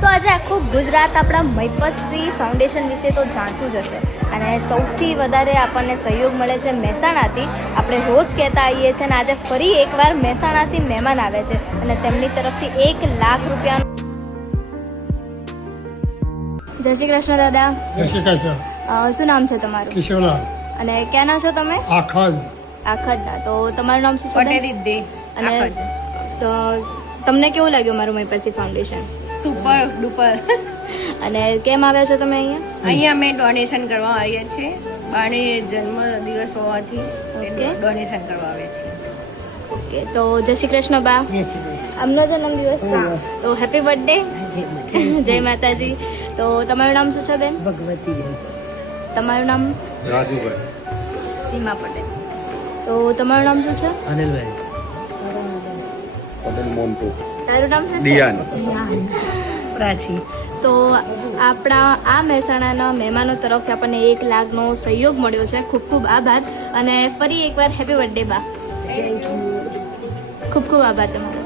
તો આજે આખું ગુજરાત આપણા મહિપતસિંહ ફાઉન્ડેશન વિશે તો જાણતું જ હશે અને સૌથી વધારે આપણને સહયોગ મળે છે મહેસાણાથી. આપણે રોજ કહેતા આવીએ છીએ અને આજે ફરી એકવાર મહેસાણાથી મહેમાન આવે છે અને તેમની તરફથી 1 લાખ રૂપિયાનું. જય શ્રી કૃષ્ણ દાદા. જય શ્રી કૃષ્ણ. શું નામ છે તમારું? કિશોરલાલ અને ક્યાંના છો તમે? આખડ. આખડના. તો તમારું નામ શું છે? પટેલ. અને તો તમને કેવું લાગ્યું મારું મહિપતસિંહ ફાઉન્ડેશન? Super duper. અને કેમ આવ્યા છો તમે અહીંયા? અહીંયા અમે ડોનેશન કરવા આવીએ છીએ. બાને જન્મ દિવસ હોવાથી ઓકે. ડોનેશન કરવા આવે છે. ઓકે, તો જય શ્રી કૃષ્ણ બા. આમનો જન્મદિવસ છે તો હેપી બર્થડે. જય માતાજી. તો તમારું નામ શું છે બેન? ભગવતી. તમારું નામ? રાજુભાઈ. સીમા પટેલ. તો તમારું નામ શું છે? અનિલભાઈ. પટેલ મોન્ટુ. તારું નામ શું છે? દિયાન. પ્રાચી. તો આપણા આ મહેસાણાના મહેમાનો તરફથી આપણને 1 લાખનો સહયોગ મળ્યો છે. ખૂબ ખૂબ આભાર અને ફરી એકવાર હેપી બર્થડે બા. ખૂબ ખૂબ આભાર તમારો.